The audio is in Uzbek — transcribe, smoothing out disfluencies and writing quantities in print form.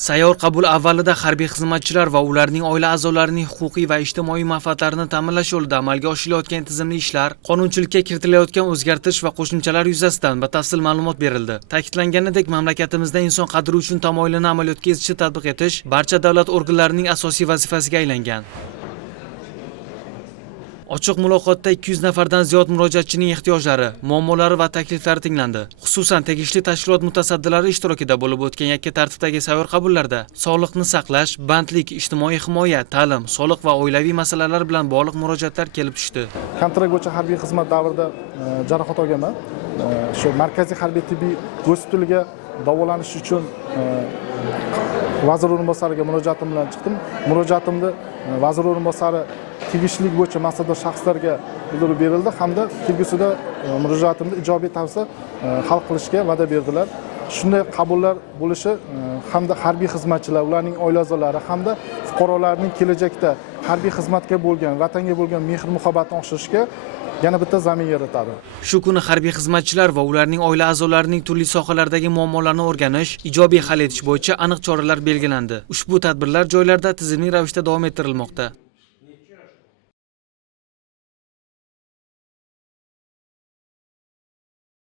Sayyor qabul avvalida harbiy xizmatchilar va ularning oila a'zolarining huquqiy va ijtimoiy manfaatlarini ta'minlash yo'lida amalga oshirilayotgan tizimli ishlar, qonunchilikka kiritilayotgan o'zgartirish va qo'shimchalar yuzasidan batafsil ma'lumot berildi. Ta'kidlanganidek, mamlakatimizda inson qadri uchun tamoyilini amaliyotga izchil tatbiq etish barcha davlat organlarining asosiy vazifasiga aylangan. Ochiq muloqotda 200 nafardan ziyod murojaatchining ehtiyojlari, muammolari va takliflari tinglandi. Xususan, tegishli tashkilot mutasaddilari ishtirokida bo'lib o'tgan yakka tartibdagi sayyor qabullarda sog'liqni saqlash, bandlik, ijtimoiy himoya, ta'lim, soliq va oilaviy masalalar bilan bog'liq murojaatlar kelib tushdi. Kontrakt bo'yicha harbiy xizmat davrida jarohat olganman. Shu markaziy harbiy tibbiy gospitaliga davolanish uchun vazir o'rinbosariga murojaatim bilan chiqdim. Murojaatimda vazir o'rinbosari tegishli bo'yicha mansabdor shaxslarga bildirib berildi hamda kelgusida murojaatimni ijobiy tarzda hal qilishga va'da berdilar. Shunday qabullar bo'lishi hamda harbiy xizmatchilar, ularning oila a'zolari hamda fuqarolarning kelajakda harbiy xizmatga bo'lgan, vatanga bo'lgan mehr-muhabbatni oshirishga yana bitta zamin yaratadi. Shu kuni harbiy xizmatchilar va ularning oila a'zolarining turli sohalardagi muammolarni o'rganish, ijobiy hal etish bo'yicha aniq choralar belgilandi. Ushbu tadbirlar joylarda tizimli ravishda davom ettirilmoqda.